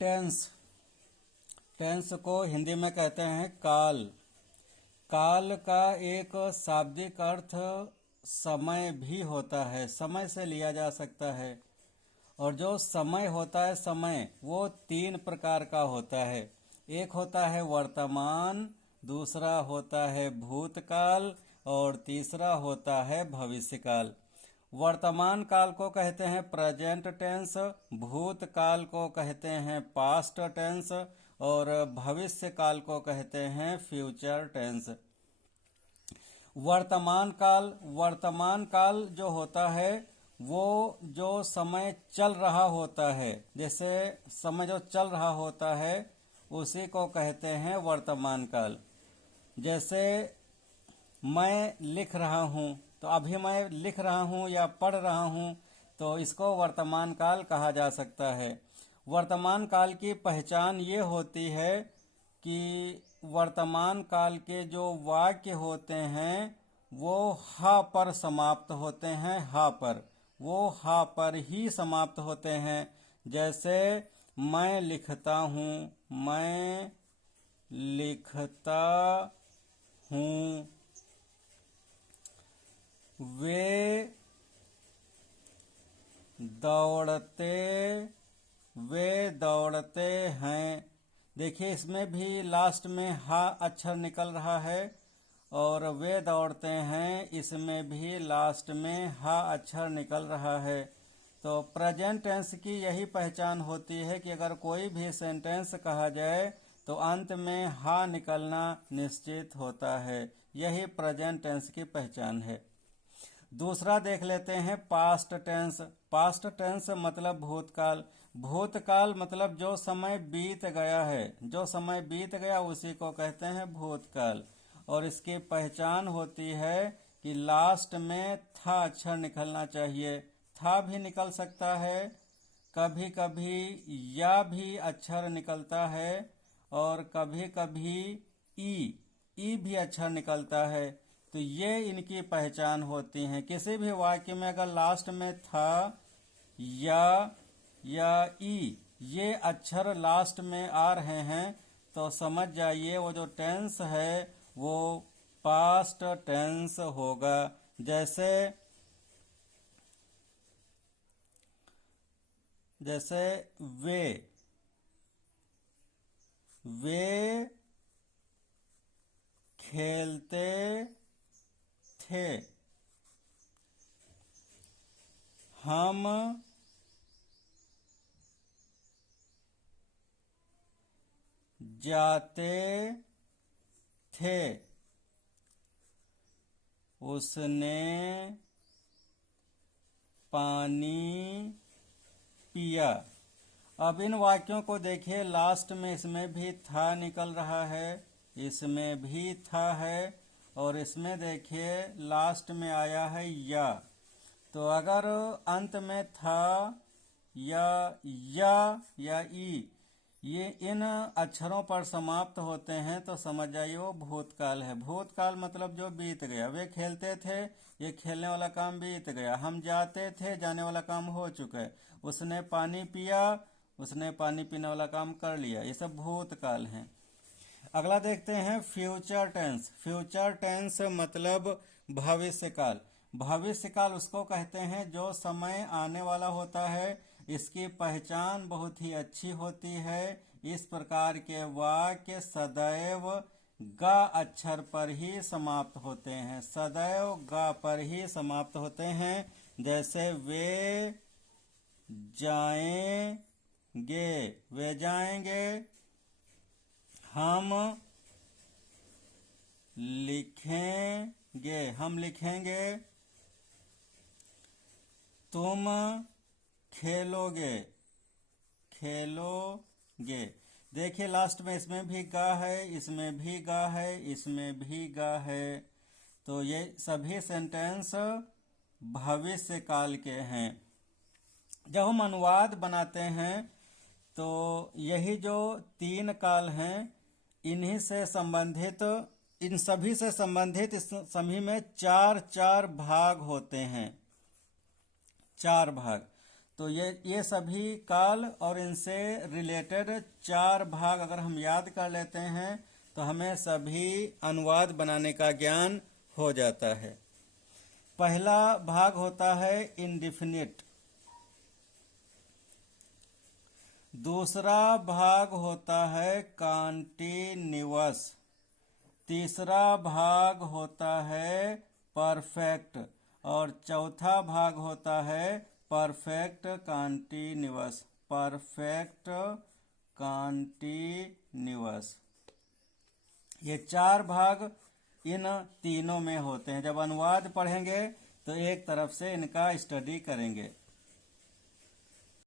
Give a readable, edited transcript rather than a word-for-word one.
Tense. Tense को हिंदी में कहते हैं काल। काल का एक शाब्दिक अर्थ समय भी होता है, समय से लिया जा सकता है। और जो समय होता है, समय वो तीन प्रकार का होता है। एक होता है वर्तमान, दूसरा होता है भूतकाल और तीसरा होता है भविष्यकाल। वर्तमान काल को कहते हैं प्रेजेंट टेंस, भूतकाल को कहते हैं पास्ट टेंस और भविष्य काल को कहते हैं फ्यूचर टेंस। वर्तमान काल जो होता है वो जो समय चल रहा होता है, जैसे समय जो चल रहा होता है उसी को कहते हैं वर्तमान काल। जैसे मैं लिख रहा हूँ, तो अभी मैं लिख रहा हूँ या पढ़ रहा हूँ, तो इसको वर्तमान काल कहा जा सकता है। वर्तमान काल की पहचान ये होती है कि वर्तमान काल के जो वाक्य होते हैं वो हा पर समाप्त होते हैं, हा पर, वो हा पर ही समाप्त होते हैं। जैसे मैं लिखता हूँ, मैं लिखता हूँ। वे दौड़ते हैं। देखिए इसमें भी लास्ट में हा अक्षर निकल रहा है और वे दौड़ते हैं, इसमें भी लास्ट में हा अक्षर निकल रहा है। तो प्रेजेंट टेंस की यही पहचान होती है कि अगर कोई भी सेंटेंस कहा जाए तो अंत में हा निकलना निश्चित होता है। यही प्रेजेंट टेंस की पहचान है। दूसरा देख लेते हैं पास्ट टेंस। पास्ट टेंस मतलब भूतकाल। भूतकाल मतलब जो समय बीत गया है, जो समय बीत गया उसी को कहते हैं भूतकाल। और इसकी पहचान होती है कि लास्ट में था अक्षर निकलना चाहिए। था भी निकल सकता है, कभी कभी या भी अक्षर निकलता है और कभी कभी ई भी अक्षर निकलता है। तो ये इनकी पहचान होती है। किसी भी वाक्य में अगर लास्ट में था या ई ये अक्षर लास्ट में आ रहे हैं तो समझ जाइए वो जो टेंस है वो पास्ट टेंस होगा। जैसे वे खेलते थे, हम जाते थे, उसने पानी पिया। अब इन वाक्यों को देखिए, लास्ट में इसमें भी था निकल रहा है, इसमें भी था है और इसमें देखिए लास्ट में आया है या। तो अगर अंत में था या ई ये इन अक्षरों पर समाप्त होते हैं तो समझ जाइए वो भूतकाल है। भूतकाल मतलब जो बीत गया। वे खेलते थे, ये खेलने वाला काम बीत गया। हम जाते थे, जाने वाला काम हो चुका है। उसने पानी पिया, उसने पानी पीने वाला काम कर लिया। ये सब भूतकाल हैं। अगला देखते हैं फ्यूचर टेंस। फ्यूचर टेंस मतलब भविष्यकाल। भविष्यकाल उसको कहते हैं जो समय आने वाला होता है। इसकी पहचान बहुत ही अच्छी होती है। इस प्रकार के वाक्य सदैव गा अक्षर पर ही समाप्त होते हैं, सदैव गा पर ही समाप्त होते हैं। जैसे वे जाएंगे, हम लिखेंगे, तुम खेलोगे। देखिए लास्ट में इसमें भी गा है, इसमें भी गा है, इसमें भी गा है। तो ये सभी सेंटेंस भविष्य काल के हैं। जब हम अनुवाद बनाते हैं तो यही जो तीन काल हैं इन सभी से संबंधित इस सभी में चार भाग होते हैं। 4 भाग। तो ये सभी काल और इनसे रिलेटेड 4 भाग अगर हम याद कर लेते हैं तो हमें सभी अनुवाद बनाने का ज्ञान हो जाता है। पहला भाग होता है इंडिफिनिट, दूसरा भाग होता है कॉन्टिन्यूअस, तीसरा भाग होता है परफेक्ट और चौथा भाग होता है परफेक्ट कॉन्टिन्यूअस। परफेक्ट कॉन्टिन्यूअस, ये 4 भाग इन तीनों में होते हैं। जब अनुवाद पढ़ेंगे तो एक तरफ से इनका स्टडी करेंगे।